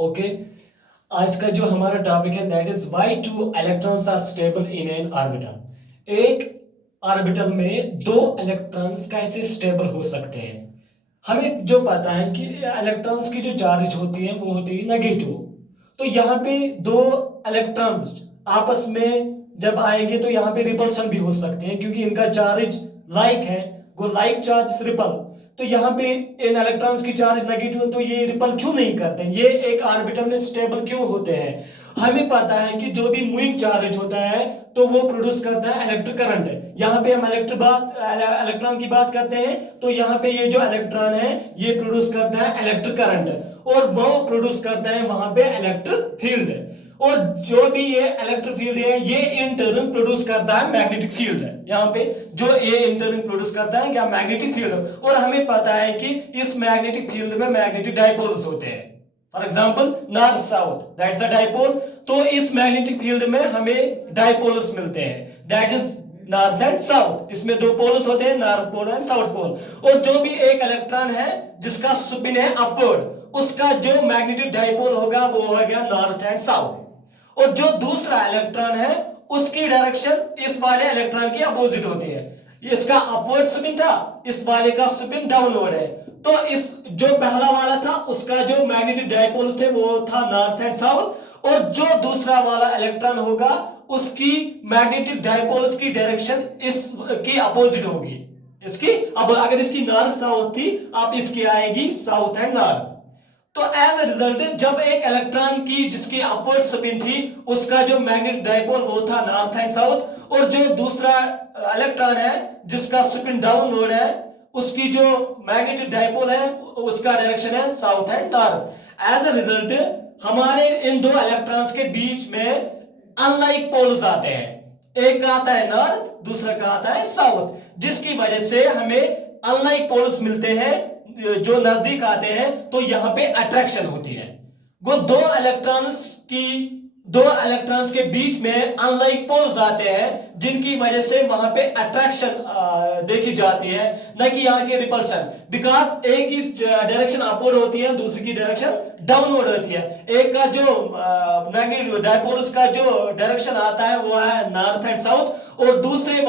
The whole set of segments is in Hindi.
ओके। आज का जो हमारा टॉपिक है that is why two electrons are stable in an orbital. एक ऑर्बिटल में दो इलेक्ट्रॉन्स कैसे स्टेबल हो सकते हैं। हमें जो पता है कि इलेक्ट्रॉन्स की जो चार्ज होती है वो होती है नेगेटिव। तो यहाँ पे दो इलेक्ट्रॉन्स आपस में जब आएंगे तो यहाँ पे रिपल्शन भी हो सकते हैं क्योंकि इनका चार्ज लाइक है। वो लाइक चार्ज रिपल। तो यहाँ पे इन इलेक्ट्रॉन्स की चार्ज नेगेटिव है तो ये रिपल क्यों नहीं करते, ये एक ऑर्बिटल में स्टेबल क्यों होते हैं। हमें पता है कि जो भी मूविंग चार्ज होता है तो वो प्रोड्यूस करता है इलेक्ट्रिक करंट। यहाँ पे हम इलेक्ट्रॉन की बात करते हैं तो यहाँ पे ये जो इलेक्ट्रॉन है ये प्रोड्यूस करता है इलेक्ट्रिक करंट और वो प्रोड्यूस करता है वहां पे इलेक्ट्रिक फील्ड। और जो भी ये इलेक्ट्रिक फील्ड है ये इन टर्न प्रोड्यूस करता है मैग्नेटिक फील्ड। यहाँ पे जो ये इन टर्न प्रोड्यूस करता है क्या, मैग्नेटिक फील्ड। और हमें पता है कि इस मैग्नेटिक फील्ड में मैग्नेटिक डाइपोल्स होते हैं। For example north south that's a dipole. तो इस मैग्नेटिक फील्ड में हमें डाइपोल्स मिलते हैं that is north and south. इसमें दो पोल्स होते हैं, north pole and south pole. और जो भी एक इलेक्ट्रॉन है जिसका स्पिन है अपवर्ड, उसका जो मैग्नेटिक डाइपोल होगा वो हो गया नॉर्थ एंड साउथ। और जो दूसरा इलेक्ट्रॉन है उसकी डायरेक्शन इस वाले इलेक्ट्रॉन की अपोजिट होती है। इसका अपवर्ड स्पिन था, इस वाले का स्पिन डाउनवर्ड है। तो इस जो पहला वाला था उसका जो मैग्नेटिक डाइपोल्स थे वो था नॉर्थ एंड साउथ। और जो दूसरा वाला इलेक्ट्रॉन होगा उसकी मैग्नेटिक डाइपोल्स की डायरेक्शन इस की अपोजिट होगी। इसकी अब अगर इसकी नॉर्थ साउथ थी अब इसकी आएगी साउथ एंड नॉर्थ। तो एज अ रिजल्ट जब एक इलेक्ट्रॉन की जिसकी अपवर्ड स्पिन थी उसका जो मैग्नेटिक डाइपोल वो था नॉर्थ एंड साउथ, और जो दूसरा इलेक्ट्रॉन है जिसका स्पिन डाउनवर्ड है उसकी जो मैग्नेटिक डाइपोल है उसका डायरेक्शन है south and north. As a result हमारे इन दो इलेक्ट्रॉन्स के बीच में अनलाइक पोल्स आते हैं। एक का आता है नॉर्थ, दूसरा का आता है साउथ, जिसकी वजह से हमें अनलाइक पोल्स मिलते हैं जो नजदीक आते हैं तो यहां पे अट्रैक्शन होती है। वो दो इलेक्ट्रॉन्स के बीच में अनलाइक पोल्स आते हैं जिनकी वजह से वहां पे अट्रैक्शन देखी जाती है, न कि यहाँ के रिपल्शन। बिकॉज एक की डायरेक्शन अपवर्ड होती है दूसरी की डायरेक्शन डाउनवर्ड होती है। एक का जो नेगेटिव डायपोल्स का जो डायरेक्शन आता है वो है नॉर्थ एंड साउथ, और दूसरे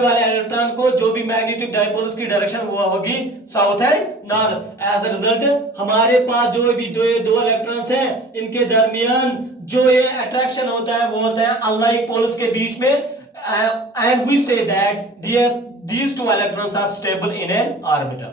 वाले इलेक्ट्रॉन को जो भी मैग्नेटिक डाइपोल्स की डायरेक्शन हुआ होगी south and north. As a result हमारे पास जो भी दो इलेक्ट्रॉन्स हैं इनके दरमियान जो ये अट्रैक्शन होता है वो होता है अनलाइक पोल्स के बीच में। And we see that these two electrons are stable in an orbital.